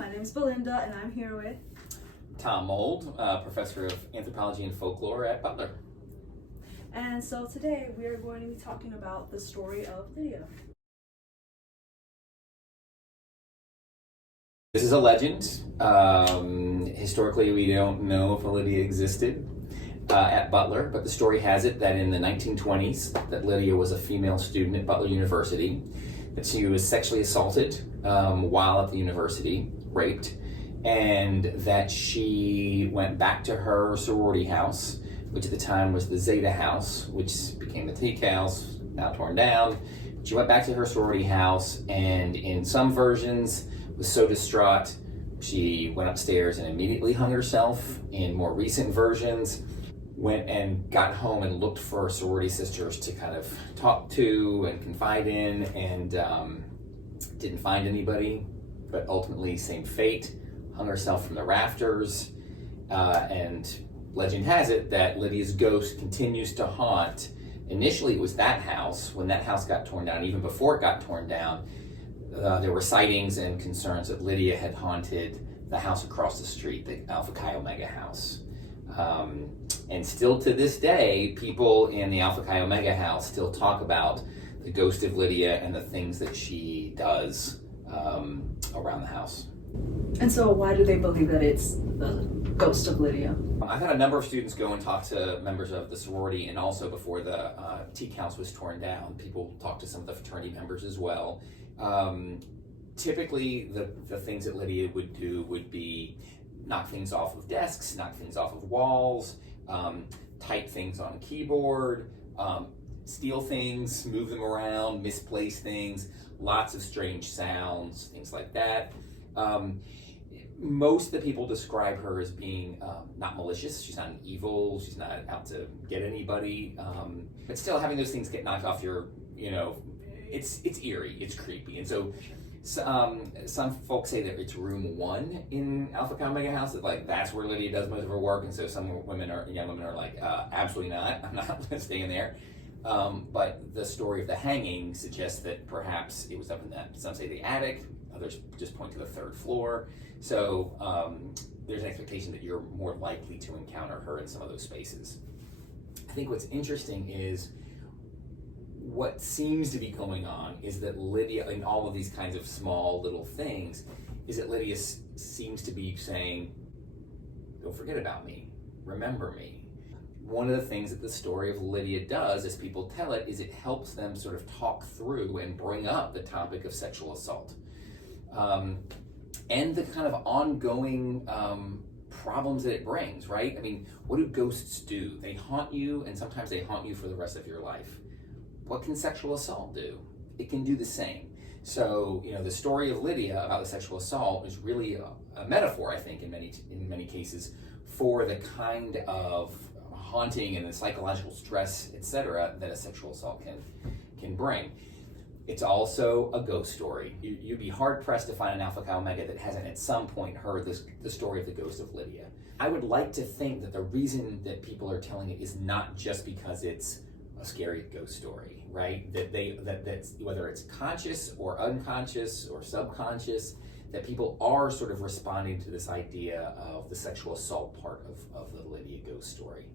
my name is Belinda and I'm here with Tom Mould, professor of anthropology and folklore at Butler. And so today we are going to be talking about the story of Lydia. This is a legend. Historically, we don't know if Lydia existed at Butler, but the story has it that in the 1920s, that Lydia was a female student at Butler University, that she was sexually assaulted while at the university, raped, and that she went back to her sorority house, which at the time was the Zeta House, which became the Teak House, now torn down. She went back to her sorority house, and in some versions was so distraught she went upstairs and immediately hung herself. In more recent versions, went and got home and looked for sorority sisters to kind of talk to and confide in, and didn't find anybody, but ultimately same fate, hung herself from the rafters, and legend has it that Lydia's ghost continues to haunt. Initially it was that house. When that house got torn down, even before it got torn down, there were sightings and concerns that Lydia had haunted the house across the street, the Alpha Chi Omega house. And still to this day, people in the Alpha Chi Omega house still talk about the ghost of Lydia and the things that she does around the house. And so why do they believe that it's the ghost of Lydia? I've had a number of students go and talk to members of the sorority, and also before the Teak House was torn down, people talked to some of the fraternity members as well. Typically, the things that Lydia would do would be knock things off of desks, knock things off of walls, type things on a keyboard, steal things, move them around, misplace things, lots of strange sounds, things like that. Most of the people describe her as being not malicious. She's not evil. She's not out to get anybody. But still, having those things get knocked off your, it's eerie. It's creepy. And so some folks say that it's room 1 in Alpha Chi Omega House. That that's where Lydia does most of her work. And so some young women are like, absolutely not. I'm not staying there. But the story of the hanging suggests that perhaps it was up in that. Some say the attic. Others just point to the 3rd floor. So there's an expectation that you're more likely to encounter her in some of those spaces. I think what's interesting is what seems to be going on is that Lydia, in all of these kinds of small little things, is that Lydia seems to be saying, don't forget about me, remember me. One of the things that the story of Lydia does, as people tell it, is it helps them sort of talk through and bring up the topic of sexual assault. And the kind of ongoing problems that it brings, right? I mean, what do ghosts do? They haunt you, and sometimes they haunt you for the rest of your life. What can sexual assault do? It can do the same. So, the story of Lydia about the sexual assault is really a metaphor, I think, in many cases, for the kind of haunting and the psychological stress, etc., that a sexual assault can bring. It's also a ghost story. You'd be hard-pressed to find an Alpha Chi Omega that hasn't at some point heard the story of the ghost of Lydia. I would like to think that the reason that people are telling it is not just because it's a scary ghost story, right? That's whether it's conscious or unconscious or subconscious, that people are sort of responding to this idea of the sexual assault part of the Lydia ghost story.